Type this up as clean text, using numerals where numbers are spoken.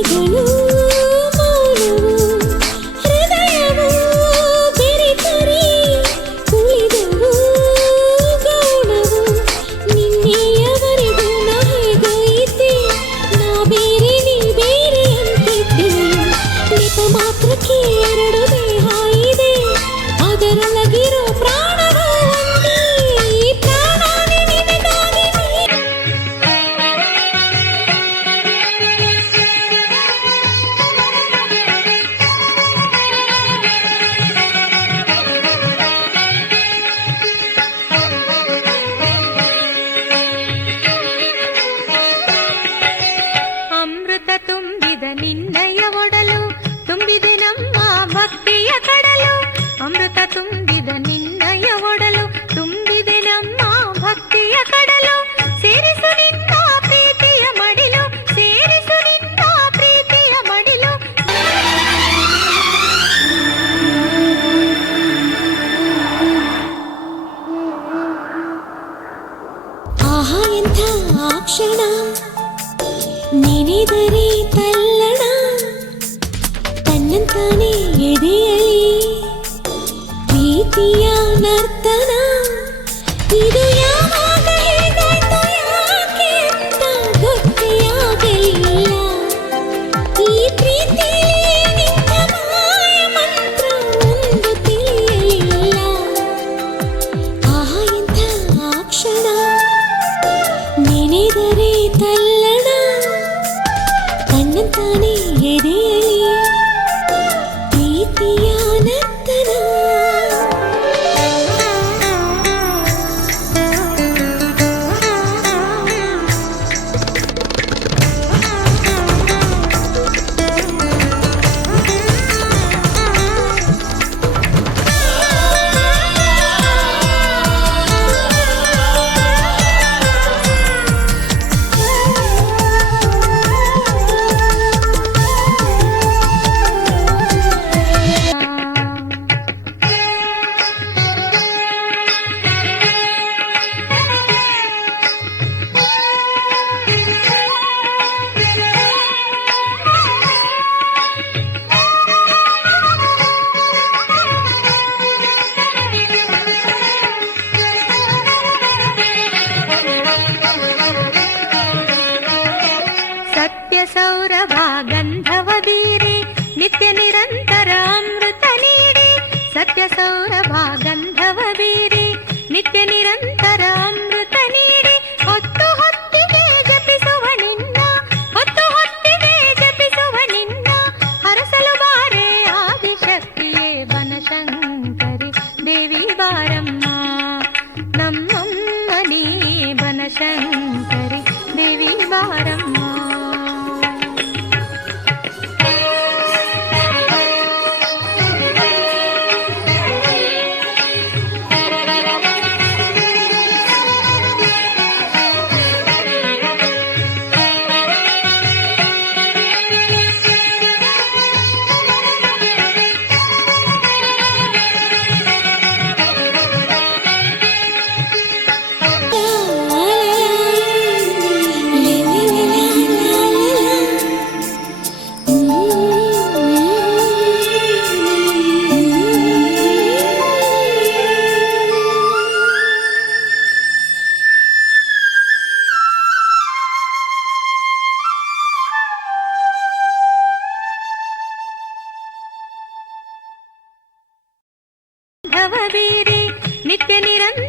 ನುಡಿಗಳು ಮೌನವು ಹೃದಯವು ಬೆರೆತರೆ ಕುಳಿದವು ಗೌಣವು ನಿನ್ನೆಯವರೆಗೂ ನಾ ಹೇಗೈತೆ ನಾ ಬೇರೆ ನೀ ಬೇರೆ ಅಂತಿದ್ದೆ ನೆಪ ಮಾತ್ರಕ್ಕೆ ಎರಡು ದೇಹ ಇದೆ ಅದರೊಳಗಿರೋ ಪ್ರಾಣವು ಒಂದೇ ಪ್ರಾಣನೇ ನಿನಗಾಗಿ ಅಮೃತ ತುಂಬಿದ ನಿನ್ನಯ ಒಡಲು ತುಂಬಿದೆ ನಮ್ಮ ಭಕ್ತಿಯ ಕಡಲು ಅಮೃತ ತುಂಬಿದ ನಿನ್ನಯ ಒಡಲು ತುಂಬಿದೆ ನಮ್ಮ ಭಕ್ತಿಯ ಕಡಲು ಸೇರಿಸು ನಿನ್ನ ಪ್ರೀತಿಯ ಮಡಿಲು ಸೇರಿಸು ನಿನ್ನ ಪ್ರೀತಿಯ ಮಡಿಲು ಆಹಾ ಎಂಥ ಆ ಕ್ಷಣ ನೆನೆದರೆ ತಲ್ಲಣ ತನ್ನಂತಾನೆ ಎದೆಯಲಿ ಪ್ರೀತಿಯ ನರ್ತನ ಇದು ಯಾವಾಗ ಹೇಗಾಯ್ತು ಯಾಕೆ ಅಂತ ಗೊತ್ತೇ ಆಗಲಿಲ್ಲ ಈ ಪ್ರೀತಿಯಲ್ಲಿ ನಿಂತ ಮಾಯ ಮಂತ್ರ ಒಂದು ತಿಳಿಯಲಿಲ್ಲ ಆಹಾ ಎಂಥ ಆ ಕ್ಷಣ ನೆನೆದರೆ ತಲ್ಲಣ ತನ್ನಂತಾನೆ ಎದೆಯಲಿ ಪ್ರೀತಿಯ ನರ್ತನ ಸತ್ಯ ಸೌರಭ ಗಂಧವ ಬೀರಿ ನಿತ್ಯ ನಿರಂತರ ಅಮೃತ ನೀಡಿ ಸತ್ಯ ಸೌರಭ ಗಂಧವ ಬೀರಿ ನಿತ್ಯ ನಿರಂತರ ಅಮೃತ ನೀಡಿ ಹೊತ್ತು ಹೊತ್ತಿಗೆ ಜಪಿಸುವ ನಿನ್ನ ಹೊತ್ತು ಹೊತ್ತಿಗೆ ಜಪಿಸುವ ನಿನ್ನ ಹರಸಲು ಬಾರೆ ಆದಿಶಕ್ತಿಯೇ ಬನಶಂಕರಿ ದೇವಿ ಬಾರಮ್ಮ ನಮ್ಮಮ್ಮ ನೀ ಬನಶಂಕರಿ ದೇವಿ ಬಾರಮ್ಮ ಗಂಧವ ಬೀರಿ ನಿತ್ಯ ನಿರಂತರ